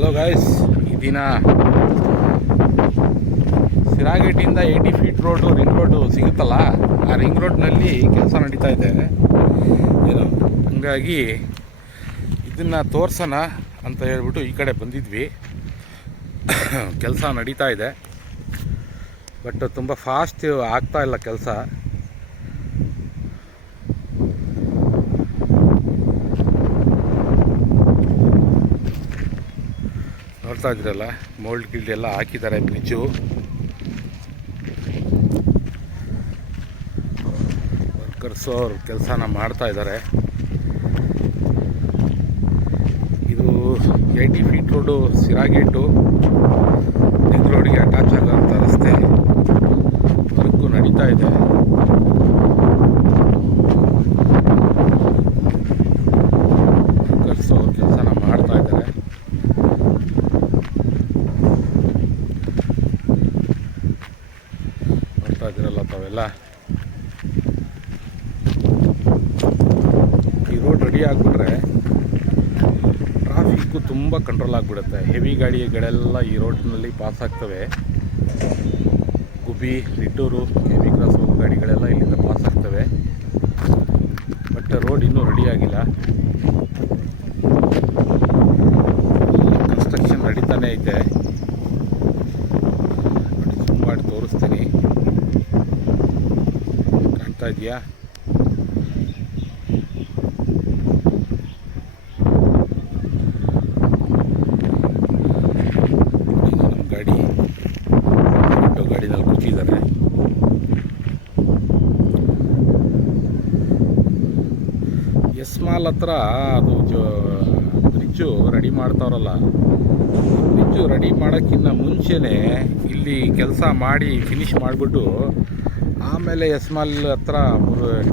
Hello guys, ಈ ದಿನ ಸಿರಾಗೇಟಿಂದ 80 feet road ring road ಸಿಗುತ್ತಲ್ಲ, ಆ ರಿಂಗ್ ರೋಡ್ನಲ್ಲಿ ಕೆಲಸ ನಡೀತಾ ಇದೆ ಏನು. ಹಂಗಾಗಿ ಇದನ್ನು ತೋರ್ಸೋಣ ಅಂತ ಹೇಳ್ಬಿಟ್ಟು ಈ ಕಡೆ ಬಂದಿದ್ವಿ. ಕೆಲಸ ನಡೀತಾ ಇದೆ, ಬಟ್ ತುಂಬ ಫಾಸ್ಟ್ ಆಗ್ತಾ ಇಲ್ಲ ಕೆಲಸ. ನೋಡ್ತಾ ಇದ್ರಲ್ಲ, ಮೋಲ್ಡ್ ಗಿಲ್ಡ್ ಎಲ್ಲ ಹಾಕಿದ್ದಾರೆ. ಬ್ರಿಡ್ಜು ವರ್ಕರ್ಸು ಅವ್ರ ಕೆಲಸನ ಮಾಡ್ತಾ ಇದ್ದಾರೆ. ಇದು 80 ಫೀಟ್ ರೋಡು ಸಿರಾಗೇಟು ರಿಂಗ್ ರೋಡಿಗೆ ಅಟ್ಯಾಚ್ ಆಗೋಂಥ ರಸ್ತೆ ವರ್ಕು ನಡೀತಾ ಇದೆ. ವರ್ಕರ್ಸು ಅವ್ರ ಕೆಲಸನ ಮಾಡ್ತಾ ಇದ್ದಾರೆ. ನೋಡ್ತಾ ಇದ್ದೀರಲ್ಲ ತಾವೆಲ್ಲ, ಈ ರೋಡ್ ರೆಡಿ ಆಗಿಬಿಟ್ರೆ ಟ್ರಾಫಿಕ್ಕು ತುಂಬ ಕಂಟ್ರೋಲ್ ಆಗಿಬಿಡುತ್ತೆ. ಹೆವಿ ಗಾಡಿಗಳೆಲ್ಲ ಈ ರೋಡ್ನಲ್ಲಿ ಪಾಸ್ ಆಗ್ತವೆ. ಗುಬ್ಬಿ, ನಿಟ್ಟೂರು, ಹೆವಿ ಕ್ರಾಸ್ ಹೋಗೋ ಗಾಡಿಗಳೆಲ್ಲ ಇಲ್ಲಿಂದ ಪಾಸ್ ಆಗ್ತವೆ. ಬಟ್ ರೋಡ್ ಇನ್ನೂ ರೆಡಿ ಆಗಿಲ್ಲ. ಕನ್ಸ್ಟ್ರಕ್ಷನ್ ನಡೀತಾನೆ ಐತೆ. ಜೂಮ್ ಮಾಡಿ ತೋರಿಸ್ತೀನಿ, ಕಾಣ್ತಾ ಇದೆಯಾ? ನಮ್ಮ ಗಾಡಿ ಗಾಡಿನಲ್ಲಿ ಕೂತಿದ್ದಾರೆ. ಎಸ್ ಮಾಲ್ ಹತ್ರ ಅದು ಬ್ರಿಡ್ಜು ರೆಡಿ ಮಾಡ್ತಾವ್ರಲ್ಲ, ಬ್ರಿಡ್ಜು ರೆಡಿ ಮಾಡೋಕ್ಕಿಂತ ಮುಂಚೆನೇ ಇಲ್ಲಿ ಕೆಲಸ ಮಾಡಿ ಫಿನಿಷ್ ಮಾಡಿಬಿಟ್ಟು ಆಮೇಲೆ ಎಸ್ ಮಾಲ್ ಹತ್ರ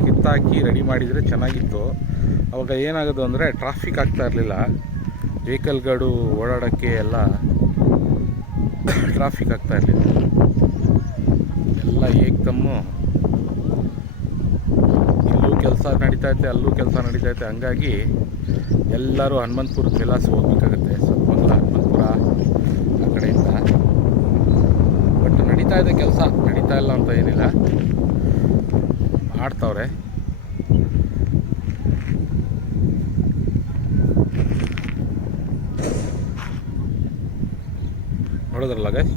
ಕಿತ್ತಾಕಿ ರೆಡಿ ಮಾಡಿದರೆ ಚೆನ್ನಾಗಿತ್ತು. ಅವಾಗ ಏನಾಗೋದು ಅಂದರೆ ಟ್ರಾಫಿಕ್ ಆಗ್ತಾ ಇರಲಿಲ್ಲ. ವೆಹಿಕಲ್ಗಳು ಓಡಾಡೋಕ್ಕೆ ಎಲ್ಲ ಟ್ರಾಫಿಕ್ ಆಗ್ತಾ ಇರಲಿಲ್ಲ. ಎಲ್ಲ ಏಕ್ದಮ್ಮು ಇಲ್ಲೂ ಕೆಲಸ ನಡೀತೈತೆ, ಅಲ್ಲೂ ಕೆಲಸ ನಡೀತೈತೆ. ಹಂಗಾಗಿ ಎಲ್ಲರೂ ಹನುಮಂತಪುರದ ವಿಲಾಸ ಹೋಗ್ಬೇಕಾಗತ್ತೆ, ಸತ್ಮಂಗಲ, ಹನುಮಂತಪುರ ಆ ಕಡೆಯಿಂದ. ಬಟ್ ನಡೀತಾ ಇದೆ ಕೆಲಸ, ನಡೀತಾ ಇಲ್ಲ ಅಂತ ಏನಿಲ್ಲ, ಮಾಡ್ತಾವ್ರೆ. ನೋಡಿದ್ರಲ್ಲ ಗೈಸ್,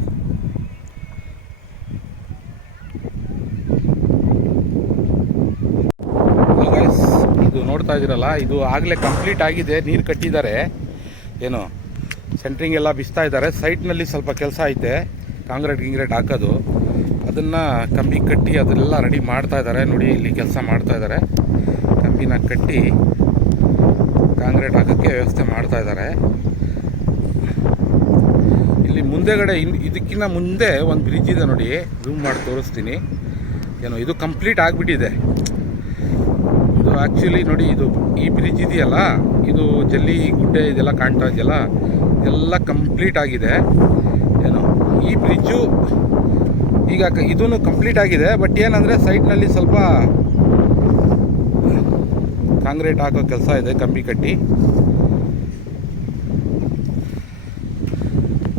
ಇದು ನೋಡ್ತಾ ಇದ್ದೀರಲ್ಲ, ಇದು ಆಗಲೇ ಕಂಪ್ಲೀಟ್ ಆಗಿದೆ. ನೀರು ಕಟ್ಟಿದ್ದಾರೆ, ಏನು ಸೆಂಟ್ರಿಂಗ್ ಎಲ್ಲ ಬಿಸ್ತಾ ಇದ್ದಾರೆ. ಸೈಟ್ನಲ್ಲಿ ಸ್ವಲ್ಪ ಕೆಲಸ ಐತೆ, ಕಾಂಕ್ರೀಟ್ ಹಾಕೋದು. ಅದನ್ನು ಕಂಬಿ ಕಟ್ಟಿ ಅದೆಲ್ಲ ರೆಡಿ ಮಾಡ್ತಾ ಇದ್ದಾರೆ. ನೋಡಿ, ಇಲ್ಲಿ ಕೆಲಸ ಮಾಡ್ತಾ ಇದ್ದಾರೆ. ಕಂಬಿನ ಕಟ್ಟಿ ಕಾಂಕ್ರೀಟ್ ಹಾಕೋಕ್ಕೆ ವ್ಯವಸ್ಥೆ ಮಾಡ್ತಾ ಇದ್ದಾರೆ. ಇಲ್ಲಿ ಮುಂದೆಗಡೆ ಇದಕ್ಕಿಂತ ಮುಂದೆ ಒಂದು ಬ್ರಿಡ್ಜ್ ಇದೆ ನೋಡಿ, ಜೂಮ್ ಮಾಡಿ ತೋರಿಸ್ತೀನಿ. ಏನು, ಇದು ಕಂಪ್ಲೀಟ್ ಆಗಿಬಿಟ್ಟಿದೆ. ಇದು ಆ್ಯಕ್ಚುಲಿ ನೋಡಿ, ಇದು ಈ ಬ್ರಿಡ್ಜ್ ಇದೆಯಲ್ಲ, ಇದು ಜಲ್ಲಿ ಗುಡ್ಡೆ ಇದೆಲ್ಲ ಕಾಣ್ತಾ ಇದೆಯಲ್ಲ, ಎಲ್ಲ ಕಂಪ್ಲೀಟ್ ಆಗಿದೆ. ಏನು, ಈ ಬ್ರಿಡ್ಜು ಈಗ ಇದೂ ಕಂಪ್ಲೀಟ್ ಆಗಿದೆ. ಬಟ್ ಏನಂದರೆ ಸೈಡ್ನಲ್ಲಿ ಸ್ವಲ್ಪ ಕಾಂಕ್ರೀಟ್ ಹಾಕೋ ಕೆಲಸ ಇದೆ, ಕಂಬಿ ಕಟ್ಟಿ.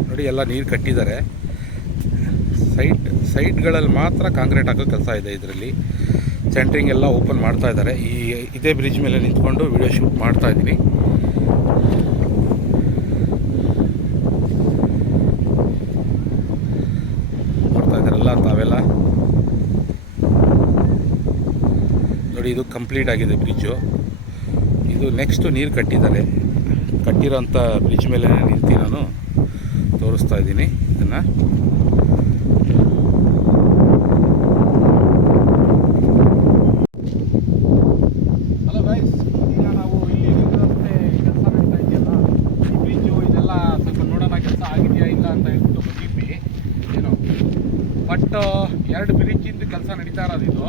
ನೋಡಿ, ಎಲ್ಲ ನೀರು ಕಟ್ಟಿದ್ದಾರೆ. ಸೈಡ್ಗಳಲ್ಲಿ ಮಾತ್ರ ಕಾಂಕ್ರೀಟ್ ಹಾಕೋ ಕೆಲಸ ಇದೆ. ಇದರಲ್ಲಿ ಸೆಂಟ್ರಿಂಗ್ ಎಲ್ಲ ಓಪನ್ ಮಾಡ್ತಾ ಇದ್ದಾರೆ. ಇದೇ ಬ್ರಿಡ್ಜ್ ಮೇಲೆ ನಿಂತ್ಕೊಂಡು ವಿಡಿಯೋ ಶೂಟ್ ಮಾಡ್ತಾ ಇದ್ದೀನಿ. ನೋಡ್ತಾ ಇದ್ದಾರಲ್ಲ ತಾವೆಲ್ಲ, ನೋಡಿ, ಇದು ಕಂಪ್ಲೀಟ್ ಆಗಿದೆ ಬ್ರಿಡ್ಜು. ಇದು ನೆಕ್ಸ್ಟು ನೀರು ಕಟ್ಟಿದ್ದಾರೆ. ಕಟ್ಟಿರೋಂಥ ಬ್ರಿಡ್ಜ್ ಮೇಲೆ ನಿಂತು ನಾನು ತೋರಿಸ್ತಾ ಇದ್ದೀನಿ ಇದನ್ನು. ಹಲೋ ಗೈಸ್, ಈಗ ನಾವು ಇಲ್ಲಿ ರಸ್ತೆ ಕೆಲಸ ನಡೀತಾ ಇದೆಯಲ್ಲ, ಈ ಬ್ರಿಡ್ಜು ಇದೆಲ್ಲ ಸ್ವಲ್ಪ ನೋಡೋಣ ಕೆಲಸ ಆಗಿದೆಯಾ ಇಲ್ಲ ಅಂತ ಹೇಳ್ಬಿಟ್ಟು ಬಂದಿದ್ವಿ. ಏನು, ಬಟ್ 2 ಬ್ರಿಡ್ಜಿಂದು ಕೆಲಸ ನಡೀತಾ ಇರೋದು. ಇದು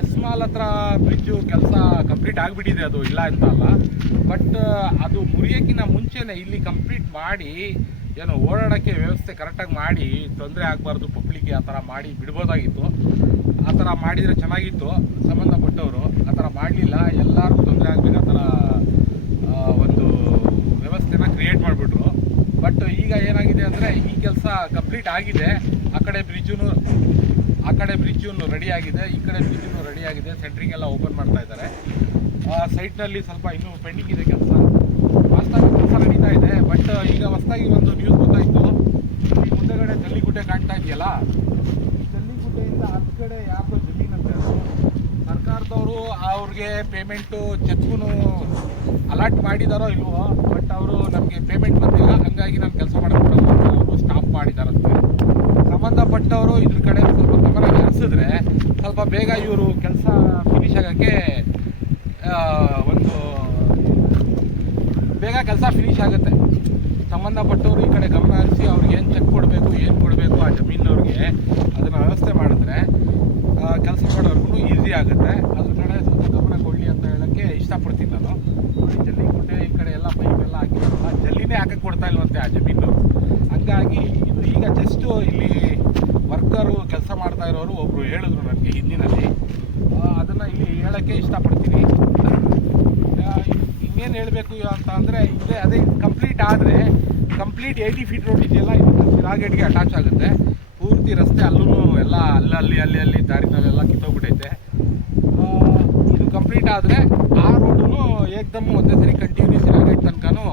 ಎಸ್ ಮಾಲ್ ಹತ್ರ ಬ್ರಿಡ್ಜು ಕೆಲಸ ಕಂಪ್ಲೀಟ್ ಆಗಿಬಿಟ್ಟಿದೆ, ಅದು ಇಲ್ಲ ಅಂತ ಅಲ್ಲ. ಬಟ್ ಅದು ಮುರಿಯೋಕ್ಕಿಂತ ಮುಂಚೆನೇ ಇಲ್ಲಿ ಕಂಪ್ಲೀಟ್ ಮಾಡಿ, ಏನು ಓಡಾಡೋಕ್ಕೆ ವ್ಯವಸ್ಥೆ ಕರೆಕ್ಟಾಗಿ ಮಾಡಿ, ತೊಂದರೆ ಆಗಬಾರ್ದು ಪಬ್ಲಿಕ್ಗೆ, ಆ ಥರ ಮಾಡಿ ಬಿಡ್ಬೋದಾಗಿತ್ತು. ಆ ಥರ ಮಾಡಿದರೆ ಚೆನ್ನಾಗಿತ್ತು. ಸಂಬಂಧಪಟ್ಟವರು ಆ ಥರ ಮಾಡಲಿಲ್ಲ, ಎಲ್ಲರಿಗೂ ತೊಂದರೆ ಆಗಬೇಕು ಆ ಥರ ಒಂದು ವ್ಯವಸ್ಥೆನ ಕ್ರಿಯೇಟ್ ಮಾಡಿಬಿಟ್ರು. ಬಟ್ ಈಗ ಏನಾಗಿದೆ ಅಂದರೆ ಈ ಕೆಲಸ ಕಂಪ್ಲೀಟ್ ಆಗಿದೆ. ಆ ಕಡೆ ಬ್ರಿಡ್ಜೂ ರೆಡಿ ಆಗಿದೆ, ಈ ಕಡೆ ಬ್ರಿಡ್ಜೂ ರೆಡಿ ಆಗಿದೆ. ಸೆಂಟ್ರಿಂಗ್ ಎಲ್ಲ ಓಪನ್ ಮಾಡ್ತಾ ಇದ್ದಾರೆ. ಸೈಟ್ನಲ್ಲಿ ಸ್ವಲ್ಪ ಇನ್ನೂ ಪೆಂಡಿಂಗ್ ಇದೆ ಕೆಲಸ. ಹೊಸದಾಗಿ ಕೆಲಸ ನಡೀತಾ ಇದೆ. ಬಟ್ ಈಗ ಹೊಸದಾಗಿ ಒಂದು ನ್ಯೂಸ್ ಗೊತ್ತಾಯಿತು. ಈ ಮುಂದೆಗಡೆ ಜಲ್ಲಿಗುಡ್ಡೆ ಕಾಣ್ತಾ ಇದೆಯಲ್ಲ, ಈ ಜಲ್ಲಿಗುಡ್ಡೆಯಿಂದ ಹತ್ತು ಕಡೆ ಯಾಕೋ ಜಮೀನಂತೆ ಅದು ಸರ್ಕಾರದವರು ಅವ್ರಿಗೆ ಪೇಮೆಂಟು ಚೆಕ್ಗೂ ಅಲಾಟ್ ಮಾಡಿದಾರೋ ಇಲ್ವೋ, ಬಟ್ ಅವರು ನಮಗೆ ಪೇಮೆಂಟ್ ಬಂದಿಲ್ಲ, ಹಂಗಾಗಿ ನಾನು ಕೆಲಸ ಮಾಡೋಕ್ಕೆ ಅವರು ಸ್ಟಾಪ್ ಮಾಡಿದಾರಂತೆ. ಸಂಬಂಧಪಟ್ಟವರು ಇದ್ರ ಕಡೆ ಸ್ವಲ್ಪ ಗಮನ ಹರಿಸಿದ್ರೆ ಸ್ವಲ್ಪ ಬೇಗ ಇವರು ಕೆಲಸ ಫಿನಿಶ್ ಆಗೋಕ್ಕೆ ಬೇಗ ಕೆಲಸ ಫಿನಿಶ್ ಆಗುತ್ತೆ. ಸಂಬಂಧಪಟ್ಟವರು ಈ ಕಡೆ ಗಮನ ಹರಿಸಿ ಅವ್ರಿಗೆ ಏನು ಚೆಕ್ ಕೊಡಬೇಕು, ಏನು ಕೊಡಬೇಕು ಆ ಜಮೀನವ್ರಿಗೆ ಅದನ್ನು ವ್ಯವಸ್ಥೆ ಮಾಡಿದ್ರೆ ಕೆಲಸ ಮಾಡೋರ್ಗು ಈಸಿ ಆಗುತ್ತೆ. ಅದ್ರ ಕಡೆ ಸ್ವಲ್ಪ ಗಮನ ಕೊಡಲಿ ಅಂತ ಹೇಳೋಕ್ಕೆ ಇಷ್ಟಪಡ್ತೀನಿ ನಾನು. ಜಲ್ಲಿಗುಡ್ಡೆ ಈ ಕಡೆ ಎಲ್ಲ ಪೈಪೆಲ್ಲ ಹಾಕಿದಾರಲ್ಲ, ಜಲ್ಲಿನೇ ಹಾಕಕ್ಕೆ ಕೊಡ್ತಾ ಇಲ್ವಂತೆ ಆ ಜಮೀನವರು. ಹಂಗಾಗಿ ಇದು ಈಗ ಜಸ್ಟು ಇಲ್ಲಿ ವರ್ಕರು ಕೆಲಸ ಮಾಡ್ತಾ ಇರೋರು ಒಬ್ಬರು ಹೇಳಿದ್ರು ನನಗೆ ಹಿಂದಿನಲ್ಲಿ. ಅದನ್ನು ಇಲ್ಲಿ ಹೇಳೋಕ್ಕೆ ಇಷ್ಟಪಡ್ತೀನಿ. ಇನ್ನೇನು ಹೇಳಬೇಕು ಅಂತ ಅಂದರೆ ಅದೇ ಕಂಪ್ಲೀಟ್ ಆದರೆ ಕಂಪ್ಲೀಟ್ 80 ಫೀಟ್ ರೋಡ್ ಇದೆಯಲ್ಲ, ಇದು ಸಿರಾಗೇಟ್ಗೆ ಅಟ್ಯಾಚ್ ಆಗುತ್ತೆ. ಪೂರ್ತಿ ರಸ್ತೆ ಅಲ್ಲೂ ಎಲ್ಲ ಅಲ್ಲಿ ದಾರಿನಲ್ಲೆಲ್ಲ ಕಿತ್ತೋಗ್ಬಿಟ್ಟೈತೆ. ಇದು ಕಂಪ್ಲೀಟ್ ಆದರೆ ಆ ರೋಡು ಏಕ್ದಮ್ ಒಂದೇ ಸರಿ ಕಂಟಿನ್ಯೂ ಸಿರಾಗೇಟ್ ತನಕನೂ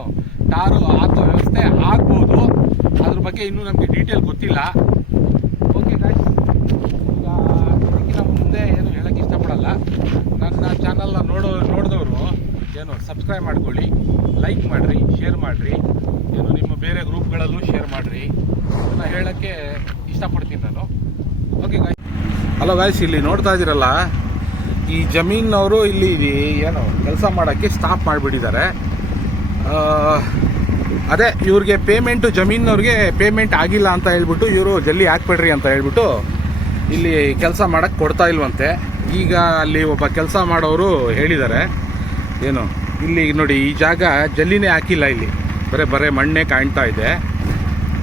ಟಾರು ಹಾಕೋ ವ್ಯವಸ್ಥೆ ಆಗ್ಬೋದು. ಅದ್ರ ಬಗ್ಗೆ ಇನ್ನೂ ನಮಗೆ ಡೀಟೇಲ್ ಗೊತ್ತಿಲ್ಲ. ಓಕೆ ಗಾಯ್ಸ್, ಈಗ ಅದಕ್ಕಿಂತ ಮುಂದೆ ಏನು ಹೇಳೋಕ್ಕೆ ಇಷ್ಟಪಡಲ್ಲ. ನನ್ನ ಚಾನಲ್ನ ನೋಡಿದವರು ಏನು ಸಬ್ಸ್ಕ್ರೈಬ್ ಮಾಡ್ಕೊಳ್ಳಿ, ಲೈಕ್ ಮಾಡಿರಿ, ಶೇರ್ ಮಾಡಿರಿ, ಏನು ನಿಮ್ಮ ಬೇರೆ ಗ್ರೂಪ್ಗಳಲ್ಲೂ ಶೇರ್ ಮಾಡಿರಿ. ಅದನ್ನು ಹೇಳೋಕ್ಕೆ ಇಷ್ಟಪಡ್ತೀನಿ ನಾನು. ಓಕೆ ಗಾಯ್ಸ್, ಹಲೋ ಗಾಯ್ಸ್, ಇಲ್ಲಿ ನೋಡ್ತಾ ಇದ್ದೀರಲ್ಲ, ಈ ಜಮೀನವರು ಇಲ್ಲಿ ಏನು ಕೆಲಸ ಮಾಡೋಕ್ಕೆ ಸ್ಟಾಪ್ ಮಾಡಿಬಿಟ್ಟಿದ್ದಾರೆ. ಅದೇ ಇವ್ರಿಗೆ ಪೇಮೆಂಟು, ಜಮೀನವ್ರಿಗೆ ಪೇಮೆಂಟ್ ಆಗಿಲ್ಲ ಅಂತ ಹೇಳ್ಬಿಟ್ಟು ಇವರು ಜಲ್ಲಿ ಹಾಕ್ಬೇಡ್ರಿ ಅಂತ ಹೇಳ್ಬಿಟ್ಟು ಇಲ್ಲಿ ಕೆಲಸ ಮಾಡೋಕ್ಕೆ ಕೊಡ್ತಾ ಇಲ್ವಂತೆ. ಈಗ ಅಲ್ಲಿ ಒಬ್ಬ ಕೆಲಸ ಮಾಡೋರು ಹೇಳಿದ್ದಾರೆ, ಏನು ಇಲ್ಲಿ ನೋಡಿ ಈ ಜಾಗ ಜಲ್ಲಿನೇ ಹಾಕಿಲ್ಲ, ಇಲ್ಲಿ ಬರೇ ಮಣ್ಣೇ ಕಾಣ್ತಾ ಇದೆ.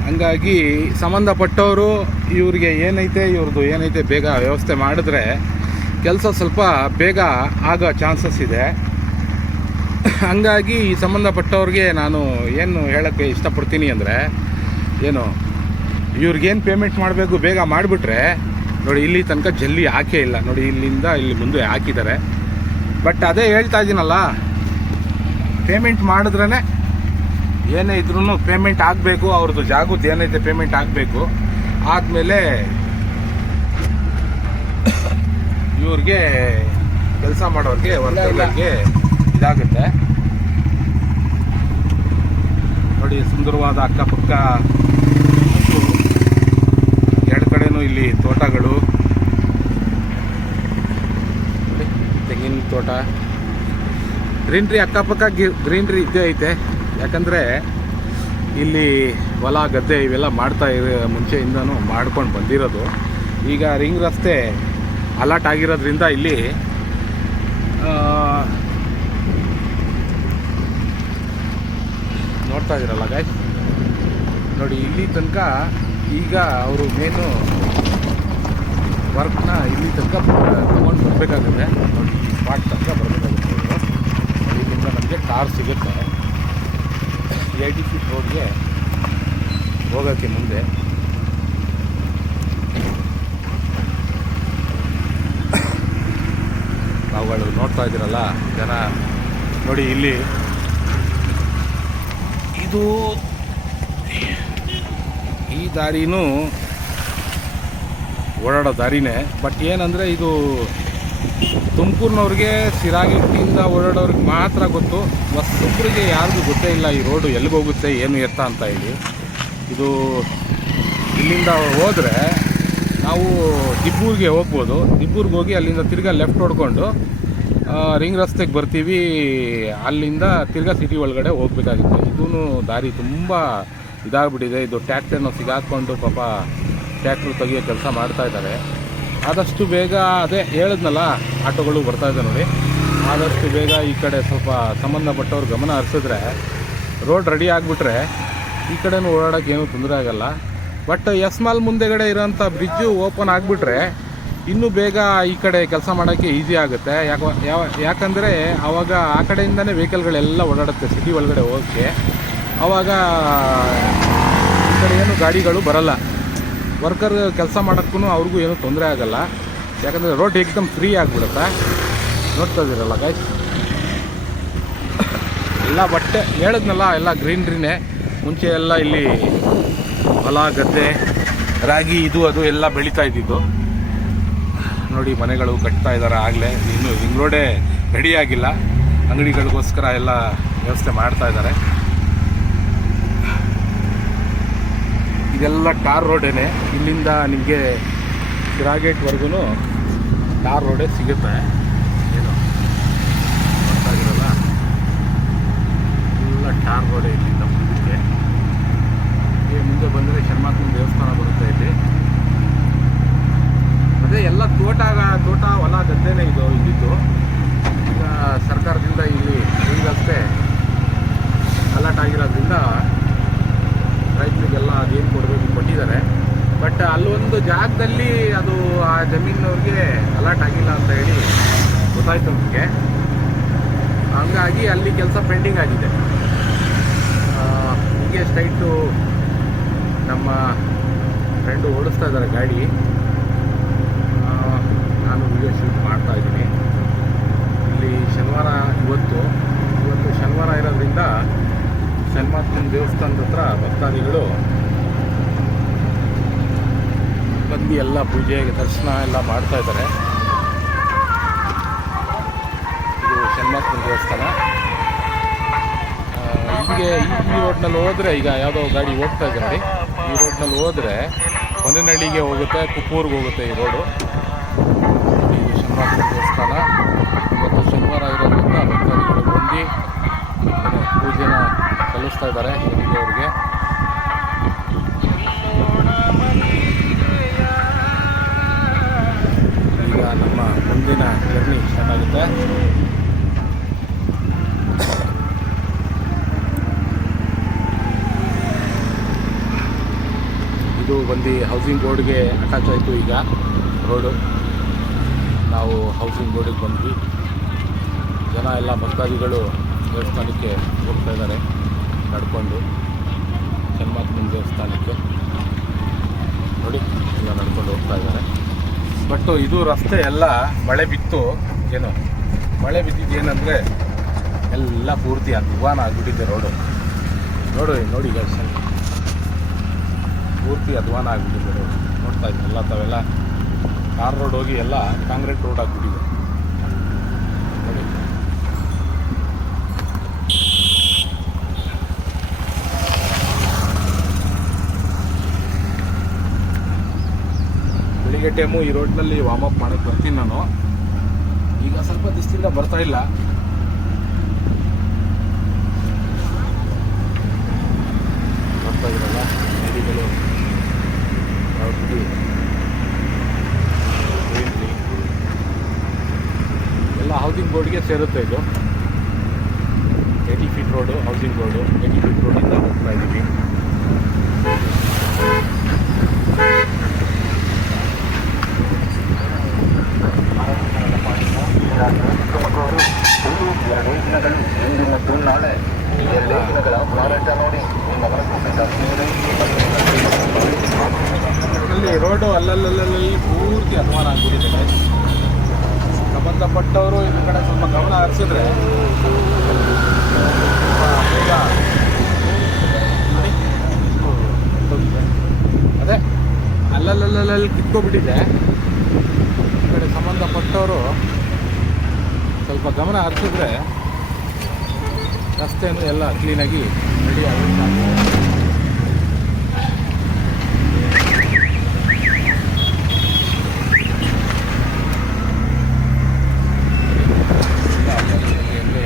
ಹಂಗಾಗಿ ಸಂಬಂಧಪಟ್ಟವರು ಇವ್ರಿಗೆ ಇವ್ರದ್ದು ಏನೈತೆ ಬೇಗ ವ್ಯವಸ್ಥೆ ಮಾಡಿದ್ರೆ ಕೆಲಸ ಸ್ವಲ್ಪ ಬೇಗ ಆಗೋ ಚಾನ್ಸಸ್ ಇದೆ. ಹಂಗಾಗಿ ಸಂಬಂಧಪಟ್ಟವ್ರಿಗೆ ನಾನು ಏನು ಹೇಳೋಕ್ಕೆ ಇಷ್ಟಪಡ್ತೀನಿ ಅಂದರೆ, ಏನು ಇವ್ರಿಗೇನು ಪೇಮೆಂಟ್ ಮಾಡಬೇಕು ಬೇಗ ಮಾಡಿಬಿಟ್ರೆ, ನೋಡಿ ಇಲ್ಲಿ ತನಕ ಜಲ್ಲಿ ಹಾಕೇ ಇಲ್ಲ, ನೋಡಿ ಇಲ್ಲಿಂದ ಇಲ್ಲಿ ಮುಂದೆ ಹಾಕಿದ್ದಾರೆ. ಬಟ್ ಅದೇ ಹೇಳ್ತಾ ಇದ್ದೀನಲ್ಲ, ಪೇಮೆಂಟ್ ಮಾಡಿದ್ರೇ ಏನೇ ಇದ್ರೂ ಪೇಮೆಂಟ್ ಆಗಬೇಕು, ಅವ್ರದ್ದು ಜಾಗದ್ದು ಏನೈತೆ ಪೇಮೆಂಟ್ ಆಗಬೇಕು. ಆದಮೇಲೆ ಇವ್ರಿಗೆ ಕೆಲಸ ಮಾಡೋರಿಗೆ ವರ್ಕರ್ಗಳಿಗೆ ಇದಾಗುತ್ತೆ. ನೋಡಿ ಸುಂದರವಾದ ಅಕ್ಕಪಕ್ಕ ಎರಡು ಕಡೆನೂ ಇಲ್ಲಿ ತೋಟಗಳು, ತೆಂಗಿನ ತೋಟ, ಗ್ರೀನ್ರಿ, ಅಕ್ಕಪಕ್ಕ ಗ್ರೀನ್ರಿ ಇದ್ದೇ ಐತೆ. ಯಾಕಂದರೆ ಇಲ್ಲಿ ಹೊಲ ಗದ್ದೆ ಇವೆಲ್ಲ ಮುಂಚೆಯಿಂದನೂ ಮಾಡ್ಕೊಂಡು ಬಂದಿರೋದು. ಈಗ ರಿಂಗ್ ರಸ್ತೆ ಅಲಾಟ್ ಆಗಿರೋದ್ರಿಂದ ಇಲ್ಲಿ ನೋಡ್ತಾ ಇದ್ದೀರಲ್ಲ ಗಾಯ್ಸ್, ನೋಡಿ ಇಲ್ಲಿ ತನಕ ಈಗ ಅವರು ಮೇನು ವರ್ಕ್ನ ಇಲ್ಲಿ ತನಕ ತಗೊಂಡು ಬರಬೇಕಾಗುತ್ತೆ. ನೋಡಿ ಸ್ಪಾಟ್ ತನಕ ಬರಬೇಕಾಗುತ್ತೆ. ನೋಡಿ ಇಲ್ಲಿಂದ ನಮಗೆ ಕಾರ್ ಸಿಗುತ್ತೆ 80 ಫೀಟ್ ರೋಡ್ಗೆ ಹೋಗೋಕ್ಕೆ ಮುಂದೆ. ನಾವುಗಳು ನೋಡ್ತಾ ಇದ್ದೀರಲ್ಲ ಜನ, ನೋಡಿ ಇಲ್ಲಿ ಇದು ಈ ದಾರಿನೂ ಓಡಾಡೋ ದಾರಿನೇ. ಬಟ್ ಏನಂದರೆ ಇದು ತುಮಕೂರಿನವ್ರಿಗೆ, ಸಿರಾಗೇಟಿಂದ ಓಡಾಡೋರಿಗೆ ಮಾತ್ರ ಗೊತ್ತು. ಹೊಸಬ್ರಿಗೆ ಯಾರಿಗೂ ಗೊತ್ತೇ ಇಲ್ಲ ಈ ರೋಡು ಎಲ್ಲಿಗೆ ಹೋಗುತ್ತೆ, ಏನು ಎತ್ತ ಅಂತ ಹೇಳಿ. ಇದು ಇಲ್ಲಿಂದ ಹೋದರೆ ನಾವು ದಿಬ್ಬೂರಿಗೆ ಹೋಗ್ಬೋದು. ದಿಬ್ಬೂರಿಗೆ ಹೋಗಿ ಅಲ್ಲಿಂದ ತಿರ್ಗಾ ಲೆಫ್ಟ್ ಹೊಡ್ಕೊಂಡು ರಿಂಗ್ ರಸ್ತೆಗೆ ಬರ್ತೀವಿ. ಅಲ್ಲಿಂದ ತಿರ್ಗಾ ಸಿಟಿ ಒಳಗಡೆ ಹೋಗ್ಬೇಕಾಗುತ್ತೆ. ಇದೂ ದಾರಿ ತುಂಬ ಇದಾಗ್ಬಿಟ್ಟಿದೆ. ಇದು ಟ್ಯಾಕ್ಟ್ರನ್ನು ಸಿಗಾಕೊಂಡು ಪಾಪ ಟ್ಯಾಕ್ಟ್ರು ತೆಗಿಯೋ ಕೆಲಸ ಮಾಡ್ತಾಯಿದ್ದಾರೆ. ಆದಷ್ಟು ಬೇಗ ಅದೇ ಹೇಳಿದ್ನಲ್ಲ, ಆಟೋಗಳು ಬರ್ತಾಯಿದೆ ನೋಡಿ, ಆದಷ್ಟು ಬೇಗ ಈ ಕಡೆ ಸ್ವಲ್ಪ ಸಂಬಂಧಪಟ್ಟವ್ರು ಗಮನ ಹರಿಸಿದ್ರೆ ರೋಡ್ ರೆಡಿ ಆಗಿಬಿಟ್ರೆ ಈ ಕಡೆನೂ ಓಡಾಡೋಕ್ಕೆ ಏನೂ ತೊಂದರೆ ಆಗೋಲ್ಲ. ಬಟ್ ಎಸ್ಮಾಲ್ ಮುಂದೆಗಡೆ ಇರೋಂಥ ಬ್ರಿಡ್ಜು ಓಪನ್ ಆಗಿಬಿಟ್ರೆ ಇನ್ನೂ ಬೇಗ ಈ ಕಡೆ ಕೆಲಸ ಮಾಡೋಕ್ಕೆ ಈಸಿ ಆಗುತ್ತೆ. ಯಾಕಂದರೆ ಆವಾಗ ಆ ಕಡೆಯಿಂದನೇ ವೆಹಿಕಲ್ಗಳೆಲ್ಲ ಓಡಾಡುತ್ತೆ ಸಿಟಿ ಒಳಗಡೆ ಹೋಗೋಕ್ಕೆ. ಆವಾಗ ಈ ಕಡೆ ಏನು ಗಾಡಿಗಳು ಬರಲ್ಲ. ವರ್ಕರ್ ಕೆಲಸ ಮಾಡೋಕ್ಕೂ ಅವ್ರಿಗೂ ಏನೂ ತೊಂದರೆ ಆಗಲ್ಲ, ಯಾಕಂದರೆ ರೋಡ್ ಏಕ್ದಮ್ ಫ್ರೀ ಆಗಿಬಿಡುತ್ತೆ. ನೋಡ್ತಾ ಇದ್ದೀರಲ್ಲ ಗಾಯ್ಸ್, ಎಲ್ಲ ಬಟ್ಟೆ ಹೇಳಿದ್ನಲ್ಲ ಎಲ್ಲ ಗ್ರೀನ್ರಿನೇ. ಮುಂಚೆ ಎಲ್ಲ ಇಲ್ಲಿ ಹೊಲ ಗದ್ದೆ ರಾಗಿ ಇದು ಅದು ಎಲ್ಲ ಬೆಳೀತಾ ಇದ್ದಿದ್ದು. ನೋಡಿ ಮನೆಗಳು ಕಟ್ತಾ ಇದ್ದಾರೆ ಆಗಲೇ, ಇನ್ನು ರಿಂಗ್ ರೋಡೇ ರೆಡಿ ಆಗಿಲ್ಲ. ಅಂಗಡಿಗಳಿಗೋಸ್ಕರ ಎಲ್ಲ ವ್ಯವಸ್ಥೆ ಮಾಡ್ತಾ ಇದ್ದಾರೆ. ಇದೆಲ್ಲ ಟಾರ್ ರೋಡೇನೆ. ಇಲ್ಲಿಂದ ನಿಮಗೆ ಶಿರಾಗೇಟ್ವರೆಗೂ ಟಾರ್ ರೋಡೇ ಸಿಗುತ್ತೆ. ಏನು ನೋಡ್ತಾ ಇದ್ದೀರಲ್ಲ, ಎಲ್ಲ ಟಾರ್ ರೋಡೇ ಇಲ್ಲಿಂದ ಮುಂದಕ್ಕೆ. ಮುಂದೆ ಬಂದರೆ ಶರ್ಮಾತ್ಮನ ದೇವಸ್ಥಾನ ಬರುತ್ತೆ ಇಲ್ಲಿ. ಅದೇ ಎಲ್ಲ ತೋಟ ಹೊಲ ಗದ್ದೆನೇ ಇದು ಇದ್ದಿದ್ದು. ಈಗ ಸರ್ಕಾರದಿಂದ ಇಲ್ಲಿ ರಸ್ತೆ ಅಲರ್ಟ್ ಆಗಿರೋದ್ರಿಂದ ರೈತರಿಗೆಲ್ಲ ಅದೇನು ಕೊಡಬೇಕು ಕೊಟ್ಟಿದ್ದಾರೆ. ಬಟ್ ಅಲ್ಲೊಂದು ಜಾಗದಲ್ಲಿ ಅದು ಆ ಜಮೀನವ್ರಿಗೆ ಅಲರ್ಟ್ ಆಗಿಲ್ಲ ಅಂತ ಹೇಳಿ ಗೊತ್ತಾಯ್ತು ನಮಗೆ. ಹಂಗಾಗಿ ಅಲ್ಲಿ ಕೆಲಸ ಪೆಂಡಿಂಗ್ ಆಗಿದೆ. ಹೀಗೆ ಸ್ಟ್ರೈಟು ನಮ್ಮ ಫ್ರೆಂಡು ಓಡಿಸ್ತಾ ಇದ್ದಾರೆ ಗಾಡಿ. ನಾನು ವಿಡಿಯೋ ಶೂಟ್ ಮಾಡ್ತಾ ಇದ್ದೀನಿ. ಇಲ್ಲಿ ಶನಿವಾರ ಇವತ್ತು ಶನಿವಾರ ಇರೋದ್ರಿಂದ ಶರ್ಮಾತ್ಮನ ದೇವಸ್ಥಾನದ ಹತ್ರ ಭಕ್ತಾದಿಗಳು ಬಂದು ಎಲ್ಲ ಪೂಜೆ ದರ್ಶನ ಎಲ್ಲ ಮಾಡ್ತಾ ಇದ್ದಾರೆ. ಇದು ಶರ್ಮಾತ್ಮನ ದೇವಸ್ಥಾನ. ಹೀಗೆ ಈ ರೋಡ್ನಲ್ಲಿ ಹೋದರೆ, ಈಗ ಯಾವುದೋ ಗಾಡಿ ಹೋಗ್ತಾ ಇದೆ ನೋಡಿ, ಈ ರೋಡ್ನಲ್ಲಿ ಹೋದರೆ ಹೊನ್ನೇನಹಳ್ಳಿಗೆ ಹೋಗುತ್ತೆ, ಕುಪ್ಪೂರ್ಗೆ ಹೋಗುತ್ತೆ ಈ ರೋಡು. ಇದು ಶರ್ಮಾತ್ಮನ ದೇವಸ್ಥಾನ. ಇವತ್ತು ಶನಿವಾರ ಇರೋದ್ರಿಂದ ಭಕ್ತಾದಿಗಳು ಬಂದು ಪೂಜೆನ ಸಲ್ಲಿಸ್ತಾ ಇದ್ದಾರೆ ದೇವರಿಗೆ. ಈಗ ನಮ್ಮ ಮುಂದಿನ ಜರ್ನಿ ಸ್ಟಾರ್ಟ್ ಆಗುತ್ತೆ. ಇದು ಬಂದು ಹೌಸಿಂಗ್ ಬೋರ್ಡ್ಗೆ ಅಟ್ಯಾಚ್ ಆಯಿತು ಈಗ ರೋಡು. ನಾವು ಹೌಸಿಂಗ್ ಬೋರ್ಡಿಗೆ ಬಂದ್ವಿ. ಜನ ಎಲ್ಲ ಭಕ್ತಾದಿಗಳು ದೇವಸ್ಥಾನಕ್ಕೆ ಹೋಗ್ತಾ ಇದ್ದಾರೆ ನಡ್ಕೊಂಡು. ಶರ್ಮಾತ್ಮನ ದೇವಸ್ಥಾನಕ್ಕೆ ನೋಡಿ ಎಲ್ಲ ನಡ್ಕೊಂಡು ಹೋಗ್ತಾ ಇದ್ದಾರೆ. ಬಟ್ ಇದು ರಸ್ತೆ ಎಲ್ಲ ಮಳೆ ಬಿತ್ತು. ಏನು ಮಳೆ ಬಿದ್ದಿದ್ದು ಏನಂದರೆ ಎಲ್ಲ ಪೂರ್ತಿ ಅಧ್ವಾನ ಆಗಿಬಿಟ್ಟಿದೆ ರೋಡು. ನೋಡಿ ಗೈಸ್, ಪೂರ್ತಿ ಅಧ್ವಾನ ಆಗಿಬಿಟ್ಟಿದೆ ರೋಡು. ನೋಡ್ತಾ ಇದ್ದೀನಿ ಎಲ್ಲ ತಾವೆಲ್ಲ ಕಾರ್ ರೋಡ್ ಹೋಗಿ ಎಲ್ಲ ಕಾಂಕ್ರೀಟ್ ರೋಡ್ ಆಗಿಬಿಟ್ಟಿದೆ ನೋಡಿ. ಬೆಳಿಗ್ಗೆ ಟೈಮು ಈ ರೋಡ್ನಲ್ಲಿ ವಾರ್ಮಪ್ ಮಾಡೋಕ್ಕೆ ಬರ್ತೀನಿ ನಾನು. ಈಗ ಸ್ವಲ್ಪ ದಿವಸದಿಂದ ಬರ್ತಾ ಇಲ್ಲ. ಬರ್ತಾ ಇರಲ್ಲ ನದಿಗಳು ಎಲ್ಲ ಹೌಸಿಂಗ್ ಬೋರ್ಡ್ಗೆ ಸೇರುತ್ತೆ. ಇದು 80 feet road, housing board 80 feet ರೋಡಿಂದ ಹೋಗ್ತಾ ಇದ್ದೀವಿ. ರೋಡು ಅಲ್ಲಲ್ಲಿ ಪೂರ್ತಿ ಅಧ್ವಾನ ಆಗಿಬಿಟ್ಟಿದೆ. ಸಂಬಂಧಪಟ್ಟವರು ಈ ಕಡೆ ಸ್ವಲ್ಪ ಗಮನ ಹರಿಸಿದ್ರೆ ಅದೇ ಅಲ್ಲಲ್ಲಿ ಕಿತ್ಕೊಬಿಟ್ಟಿದೆ. ಈ ಕಡೆ ಸಂಬಂಧಪಟ್ಟವರು ಸ್ವಲ್ಪ ಗಮನ ಹರಿಸಿದ್ರೆ ರಸ್ತೆಯನ್ನು ಎಲ್ಲ ಕ್ಲೀನಾಗಿ ರೆಡಿ ಆಗುತ್ತೆ.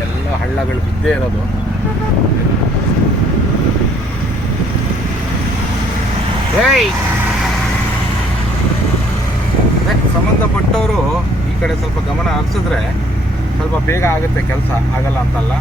ಎಲ್ಲ ಹಳ್ಳಗಳು ಬಿದ್ದೇ ಇರೋದು. ಸಂಬಂಧಪಟ್ಟವರು ಈ ಕಡೆ ಸ್ವಲ್ಪ ಗಮನ ಹರಿಸಿದ್ರೆ ಸ್ವಲ್ಪ ಬೇಗ ಆಗುತ್ತೆ ಕೆಲಸ, ಆಗಲ್ಲ ಅಂತಲ್ಲ.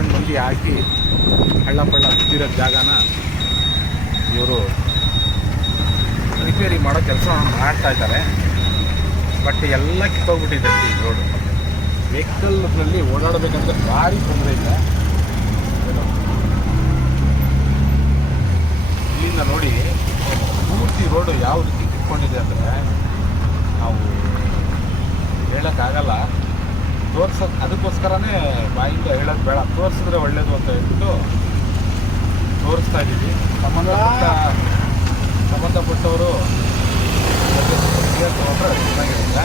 ತಗೊಂಡು ಮಂದಿ ಹಾಕಿ ಹಳ್ಳ ಪಳ್ಳ ಬಿದ್ದಿರೋ ಜಾಗನ ಇವರು ರಿಪೇರಿ ಮಾಡೋ ಕೆಲಸ ಮಾಡ್ತಾ ಇದ್ದಾರೆ. ಬಟ್ ಎಲ್ಲ ಕಿತ್ತೋಗ್ಬಿಟ್ಟಿದೆ ಈ ರೋಡು. ವೆಹಿಕಲ್ನಲ್ಲಿ ಓಡಾಡಬೇಕಂದ್ರೆ ಭಾರಿ ತೊಂದರೆ ಇದೆ. ಇಲ್ಲಿಂದ ನೋಡಿ ಪೂರ್ತಿ ರೋಡು ಯಾವ ರೀತಿ ಕಿತ್ಕೊಂಡಿದೆ ಅಂದರೆ ನಾವು ಹೇಳೋಕ್ಕಾಗಲ್ಲ. ಅದಕ್ಕೋಸ್ಕರನೇ ಬಾಯಿಂದ ಹೇಳೋದು ಬೇಡ, ತೋರಿಸಿದ್ರೆ ಒಳ್ಳೇದು ಅಂತ ಹೇಳ್ಬಿಟ್ಟು ತೋರಿಸ್ತಾ ಇದ್ದೀವಿ. ಸಂಬಂಧಪಟ್ಟವರು ತಗೊಂಡ್ರೆ ಚೆನ್ನಾಗಿರುತ್ತೆ.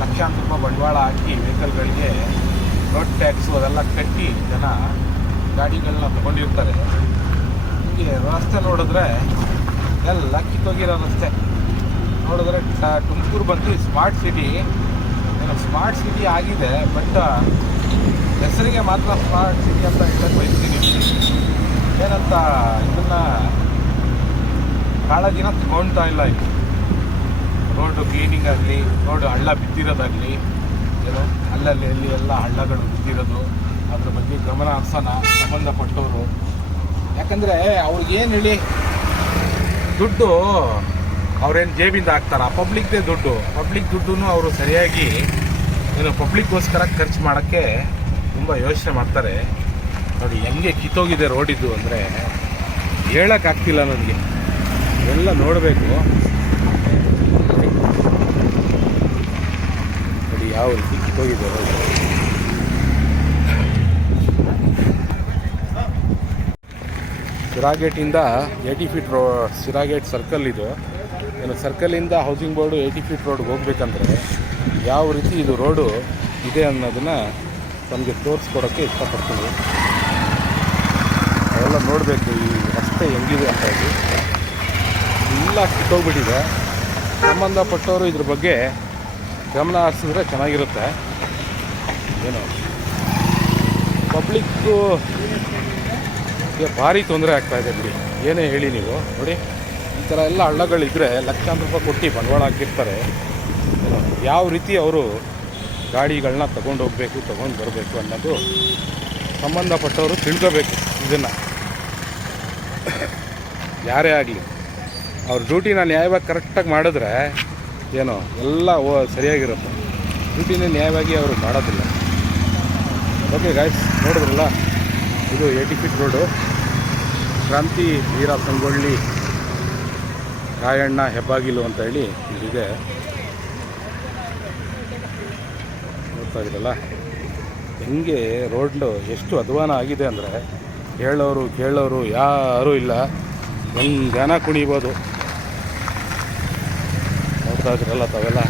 ಲಕ್ಷಾಂತರ ರೂಪಾಯಿ ಬಂಡವಾಳ ಹಾಕಿ ವೆಹಿಕಲ್ಗಳಿಗೆ ರೋಡ್ ಟ್ಯಾಕ್ಸು ಅದೆಲ್ಲ ಕಟ್ಟಿ ಜನ ಗಾಡಿಗಳನ್ನ ತಗೊಂಡಿರ್ತಾರೆ. ಹೀಗೆ ರಸ್ತೆ ನೋಡಿದ್ರೆ ಎಲ್ಲ ಕಿತ್ತೋಗಿರೋ ರಸ್ತೆ ನೋಡಿದ್ರೆ ತುಮಕೂರು ಬಂದು ಸ್ಮಾರ್ಟ್ ಸಿಟಿ, ಸ್ಮಾರ್ಟ್ ಸಿಟಿ ಆಗಿದೆ. ಬಟ್ ಹೆಸರಿಗೆ ಮಾತ್ರ ಸ್ಮಾರ್ಟ್ ಸಿಟಿ ಅಂತ ಹೇಳಕ್ಕೆ ಬಯಸ್ತೀನಿ. ಏನಂತ ಇದನ್ನು ಕಾಳಜಿನ ತಗೊಳ್ತಾ ಇಲ್ಲ. ಇದು ರೋಡು ಕ್ಲೀನಿಂಗ್ ಆಗಲಿ, ರೋಡು ಹಳ್ಳ ಬಿದ್ದಿರೋದಾಗಲಿ, ಏನು ಅಲ್ಲಲ್ಲಿ ಎಲ್ಲಿ ಎಲ್ಲ ಹಳ್ಳಗಳು ಬಿದ್ದಿರೋದು ಅದ್ರ ಬಗ್ಗೆ ಗಮನ ಹರಿಸೋಣ ಸಂಬಂಧಪಟ್ಟವರು. ಯಾಕಂದರೆ ಅವ್ರಿಗೇನು ಹೇಳಿ, ದುಡ್ಡು ಅವ್ರೇನು ಜೇಬಿಂದ ಹಾಕ್ತಾರ, ಪಬ್ಲಿಕ್ದೇ ದುಡ್ಡು. ಪಬ್ಲಿಕ್ ದುಡ್ಡು ಅವರು ಸರಿಯಾಗಿ ಪಬ್ಲಿಕ್ಗೋಸ್ಕರ ಖರ್ಚು ಮಾಡೋಕ್ಕೆ ತುಂಬ ಯೋಚನೆ ಮಾಡ್ತಾರೆ. ನೋಡಿ ಹೆಂಗೆ ಕಿತ್ತೋಗಿದೆ ರೋಡಿದ್ದು ಅಂದರೆ ಹೇಳೋಕ್ಕಾಗ್ತಿಲ್ಲ ನನಗೆ. ಎಲ್ಲ ನೋಡಬೇಕು. ನೋಡಿ ಯಾವ ರೀತಿ ಕಿತ್ತೋಗಿದೆ ರೋಡು. ಶಿರಾಗೇಟಿಂದ 80 ಫೀಟ್ ಶಿರಾಗೇಟ್ ಸರ್ಕಲ್ ಇದು. ಸರ್ಕಲಿಂದ ಹೌಸಿಂಗ್ ಬೋರ್ಡು 80 ಫೀಟ್ ರೋಡ್ಗೆ ಹೋಗ್ಬೇಕಂದ್ರೆ ಯಾವ ರೀತಿ ಇದು ರೋಡು ಇದೆ ಅನ್ನೋದನ್ನು ನಮಗೆ ತೋರಿಸ್ಕೊಡೋಕ್ಕೆ ಇಷ್ಟಪಡ್ತೀವಿ. ಅವೆಲ್ಲ ನೋಡಬೇಕು ಈ ರಸ್ತೆ ಹೆಂಗಿದೆ ಅಂತ ಹೇಳಿ. ಎಲ್ಲ ಕಿತ್ತೋಗ್ಬಿಟ್ಟಿದೆ. ಸಂಬಂಧಪಟ್ಟವರು ಇದ್ರ ಬಗ್ಗೆ ಗಮನ ಹರಿಸಿದ್ರೆ ಚೆನ್ನಾಗಿರುತ್ತೆ. ಏನು ಪಬ್ಲಿಕ್ಕು ಭಾರಿ ತೊಂದರೆ ಆಗ್ತಾಯಿದೆ ಬಿಡಿ. ಏನೇ ಹೇಳಿ ನೀವು ನೋಡಿ, ಈ ಥರ ಎಲ್ಲ ಹಳ್ಳಗಳಿದ್ದರೆ ಲಕ್ಷಾಂತರ ರೂಪಾಯಿ ಕೊಟ್ಟು ಬಂಡವಾಳ ಹಾಕಿರ್ತಾರೆ. ಯಾವ ರೀತಿ ಅವರು ಗಾಡಿಗಳನ್ನ ತೊಗೊಂಡು ಹೋಗಬೇಕು, ತೊಗೊಂಡು ಬರಬೇಕು ಅನ್ನೋದು ಸಂಬಂಧಪಟ್ಟವರು ತಿಳ್ಕೋಬೇಕು. ಇದನ್ನು ಯಾರೇ ಆಗಲಿ ಅವ್ರ ಡ್ಯೂಟಿನ ನ್ಯಾಯವಾಗಿ ಕರೆಕ್ಟಾಗಿ ಮಾಡಿದ್ರೆ ಏನೋ ಎಲ್ಲ ಸರಿಯಾಗಿರುತ್ತೆ. ಡ್ಯೂಟಿನ ನ್ಯಾಯವಾಗಿ ಅವರು ಮಾಡೋದಿಲ್ಲ. ಓಕೆ ಗಾಯ್ಸ್, ನೋಡಿದ್ರಲ್ಲ, ಇದು 80 ಫೀಟ್ ರೋಡು. ಕ್ರಾಂತಿ ವೀರ ಸಂಗೊಳ್ಳಿ ರಾಯಣ್ಣ ಹೆಬ್ಬಾಗಿಲು ಅಂತ ಹೇಳಿ ಇಲ್ಲಿದೆ. ನೋಡ್ತಾ ಇದ್ರಲ್ಲ ಹೆಂಗೆ ರೋಡ್ಲು ಎಷ್ಟು ಅಧ್ವಾನ ಆಗಿದೆ ಅಂದರೆ ಹೇಳೋರು ಕೇಳೋರು ಯಾರೂ ಇಲ್ಲ. ಒಂದು ಜನ ಕುಣಿಬೋದು. ನೋಡ್ತಾ ಇದ್ರಲ್ಲ ತಾವೆಲ್ಲ.